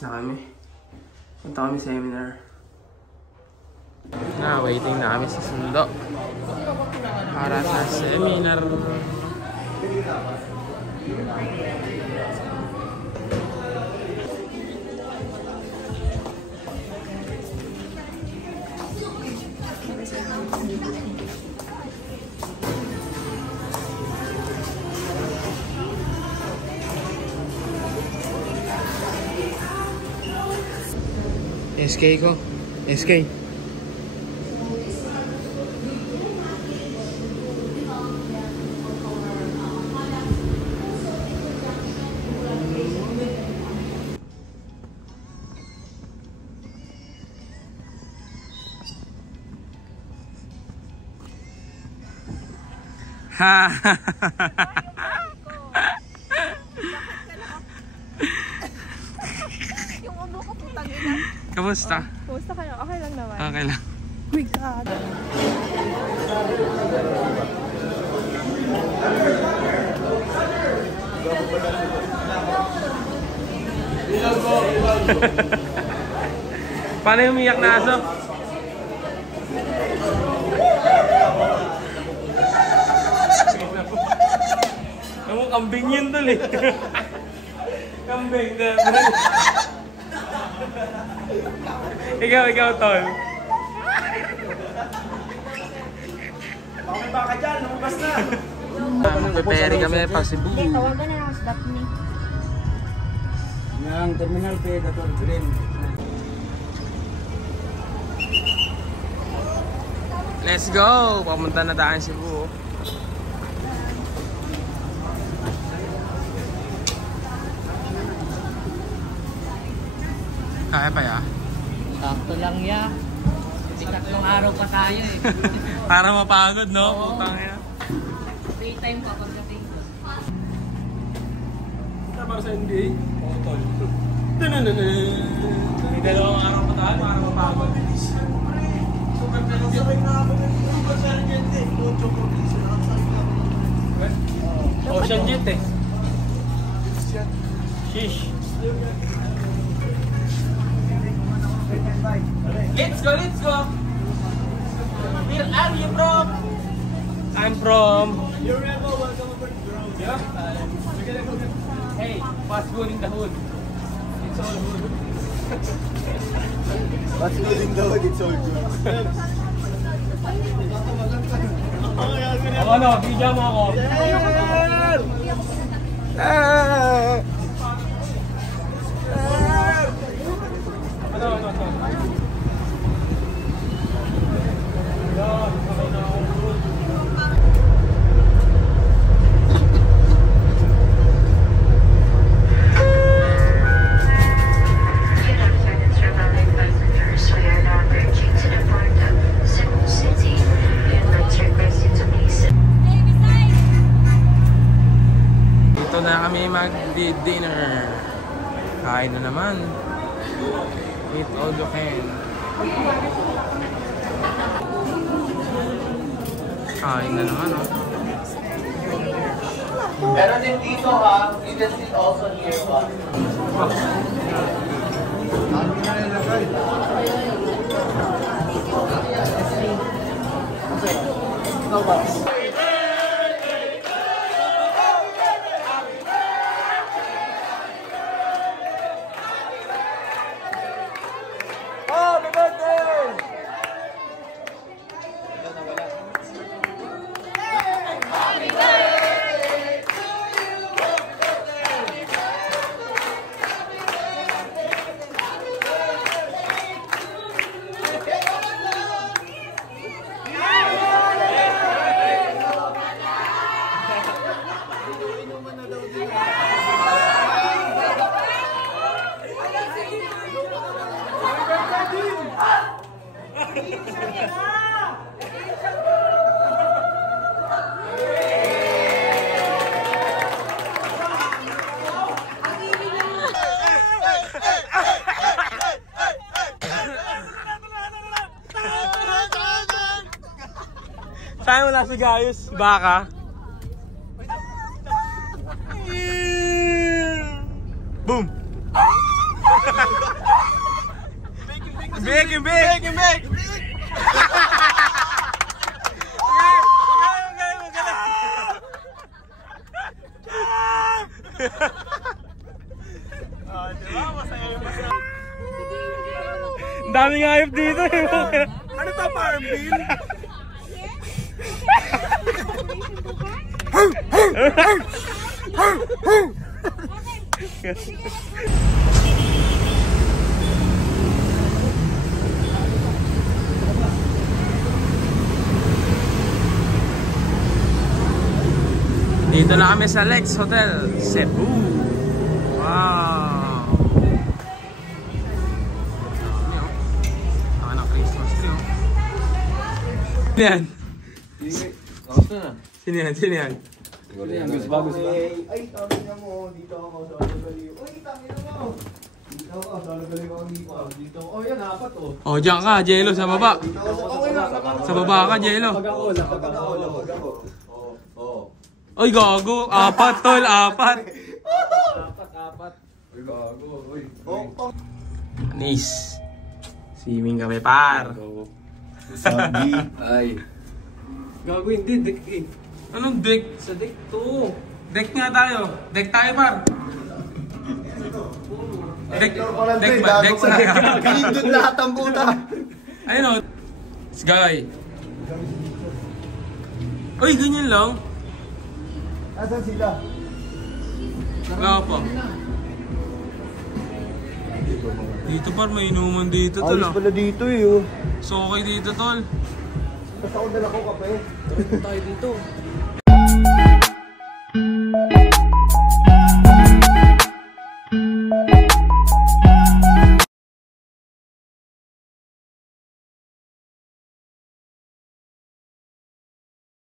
Alis na kami. Punta kami seminar. Waiting na kami sa sundo. Para sa seminar. SK ko. SK. Ha. Yung ubo ko putang ina. Kamusta? Kamusta kayo? Okay lang naman. Okay lang. My God. Paano yung umiyak na aso? Kamu kambing yun dun eh. Kambing na. Ikaw, tol. Bakit baka dyan? Lumabas na! Magpapayari kami pa Cebu. Hindi, tawagan na lang sa Daphne. Yang terminal P, Dr. Green. Let's go! Pamunta na tayo sa Cebu. Kaya pa ya? Sakto lang ya. Tatlong araw pa tayo eh. Para mapagod, no? Putang ina. Free time pa pagdating ko. Para sa NBA? Oo, tol. May dalawang araw pa tayo para mapagod. Super pinasabay na ako ng Super Sergeant eh. Ocho ko. Ocean Jet eh. Sheesh. Let's go! Where are you from? I'm from... You're rebel, welcome aboard, bro. Yeah? Hey, what's good in the hood? It's all good. What's good in the hood? It's all good. Ako no, bigyan mo ako. Dito na kami mag-dinner. Kain na naman. Eat all you can. Kain na naman, oh. Pero din dito ha, you can sit also here pa. Saan wala si Gayus? Baka? Boom! Imbig! Imbig! Imbig! Ang daming hayop dito eh. Ano to, Farmville? Dito na kami sa Lex Hotel, Cebu. Wow! Dami ng Christmas tree oh. Sino yan? Sino yan? Sino yan? Ay, tama na mo. Dito ako sa Lagaliw. Uy, tama na mo. Dito ako sa Lagaliw ang dito. Dito. Oh, yan, apat oh. Oh, diyan ka, Jello, sa baba. Sa baba ka, Jello. Lapag ako. Oh. Oy, gago. Apat, tol. Apat. Apat. Uy, gago. Uy. Nice. Swimming kami, par. Sabi. Ay. Gago hindi, deck eh. Anong deck? Sa deck to. Deck nga tayo. Deck tayo, par. Deck ba? Deck sa Pinindot lahat ang puta. ayun o. Sky. Uy, ganyan lang. Asan sila? Wala pa. Dito par, may inuman dito, tol. Ayos pala dito eh oh. So okay dito, tol. Tapos ako dala ko kape. Tayo dito.